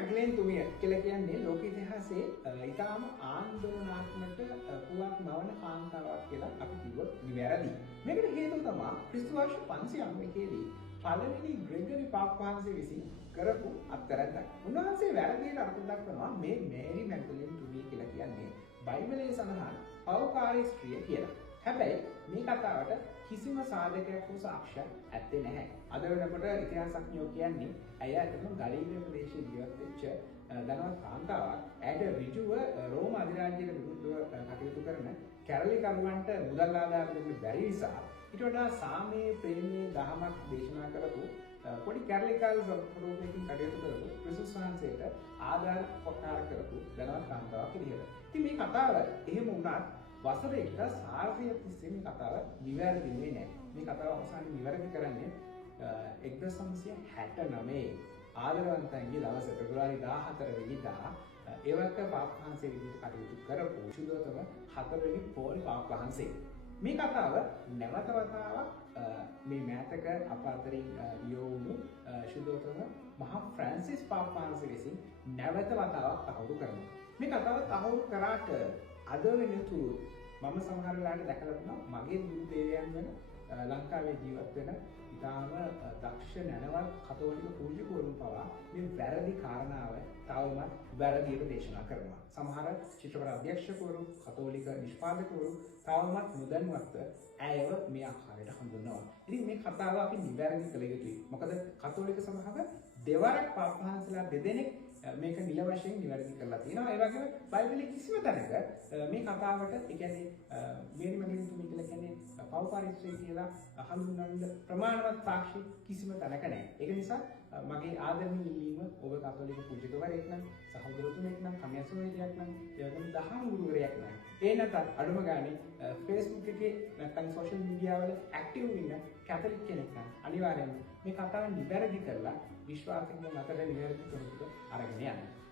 මැග්ලේන් තුමිය කියලා කියන්නේ ලෝක ඉතිහාසයේ ඊටාම ආන්දෝලනාත්මක පුවත් මවන කාන්තාවක් කියලා අපි කිව්වොත් නිවැරදි. මේකට හේතුව තමයි ක්‍රිස්තු වර්ෂ 591 දී පළවෙනි ග්‍රෙගරි පාප් වහන්සේ විසින් කරපු අත්තරද්දක්. උන්වහන්සේ වැරදියට අර්ථ දක්වනවා මේ මේරි මැග්දලින් තුමිය කියලා කියන්නේ බයිබලයේ සඳහන් පෞකාරී ස්ත්‍රිය කියලා. හැබැයි මේ කතාවට කිසිම සාධකයක් හෝ සාක්ෂියක් ඇත්තේ නැහැ. අද වෙනකොට ඉතිහාසඥයෝ කියන්නේ ඇය අතන ගලීලිය ප්‍රදේශයේ ජීවත් වෙච්ච ධනවත් කාන්තාවක්. ඇයට ඍජුව රෝම අධිරාජ්‍යයට විරුද්ධව කටයුතු කරන කැරලිකරුවන්ට මුදල් ආධාර දෙන්න බැරි නිසා ඊට වඩා සාමයේ ප්‍රේමයේ දහමක් දේශනා කරපු පොඩි කැරලිකල් ස්වරූපයකින් කටයුතු කරපු ක්‍රිස්තුස් වහන්සේට ආධාර කොටාර කරපු ධනවත් කාන්තාවක් විදිහට. ඉතින් මේ කතාව එහෙම වුණත් වසර 1400 තිස්සේ මේ කතාව නිවැරදි වෙන්නේ නැහැ. මේ කතාව අවසානයේ නිවැරදි කරන්නේ 1969 ආදරවන්තයන්ගේ දවස පෙබරවාරි 14 වෙනිදා එවක පාප් වහන්සේ විදිහට කටයුතු කරපු සුදෝතම 4 වෙනි පෝල් පාප් වහන්සේ. මේ කතාව නැවත වතාවක් මේ මෑතක අප අතරින් යොවුණු සුදෝතම මහා ෆ්‍රැන්සිස් පාප් වහන්සේ විසින් නැවත වතාවක් තහවුරු කරනවා. මේ කතාව තහවුරු කරාට අද වෙනතුරු මම සමහර වෙලාවට දැකලා තියෙනවා මගේ දුරු දේවයන් වෙන ලංකාවේ ජීවත් වෙන ඉතාම දක්ෂ නැනවත් කතෝලික පූජකවරුන් පවා මේ වැරදි කාරණාව තවමත් වැරදියට දේශනා කරනවා. සමහර චිත්‍රපට අධ්‍යක්ෂකවරු, කතෝලික නිෂ්පාදකවරු තවමත් නොදැනුවත්ව ඇයව මේ ආකාරයට හඳුන්වනවා. ඉතින් මේ කතාව අපි නිවැරදි කළ යුතුයි. මොකද කතෝලික සභාව දෙවරක් පාප් වහන්සේලා දෙදෙනෙක් මේක නිල වශයෙන් නිවැරදි කරලා තියෙනවා. ඒ වගේම බයිබලයේ කිසිම තැනක මේ කතාවට ඒ කියන්නේ මේරි මැග්දලින් තුමිය කියලා කියන්නේ පෞකාරීත්වය කියලා හඳුන්වන්න ප්‍රමාණවත් සාක්ෂි කිසිම තැනක නැහැ. ඒක නිසා මගේ ආදරණීය ඉල්ලීම ඔබ කතෝලික පූජකවරයෙක් නම්, සහෝදරතුමෙක් නම්, කන්‍යාසුවරියක් නම්, ඒ වගේම දහම් ගුරුවරයෙක් නම්, ඒ නැත්නම් අඩුම ගානේ Facebook එකේ නැත්නම් සෝෂල් මීඩියා වල ඇක්ටිව් ඉන්න කැතලික් කෙනෙක් නම් අනිවාර්යයෙන්ම මේ කතාව නිවැරදි කරලා විශ්වාසිකව මතට නිවැරදි කරගන්න අරගෙන යන්න.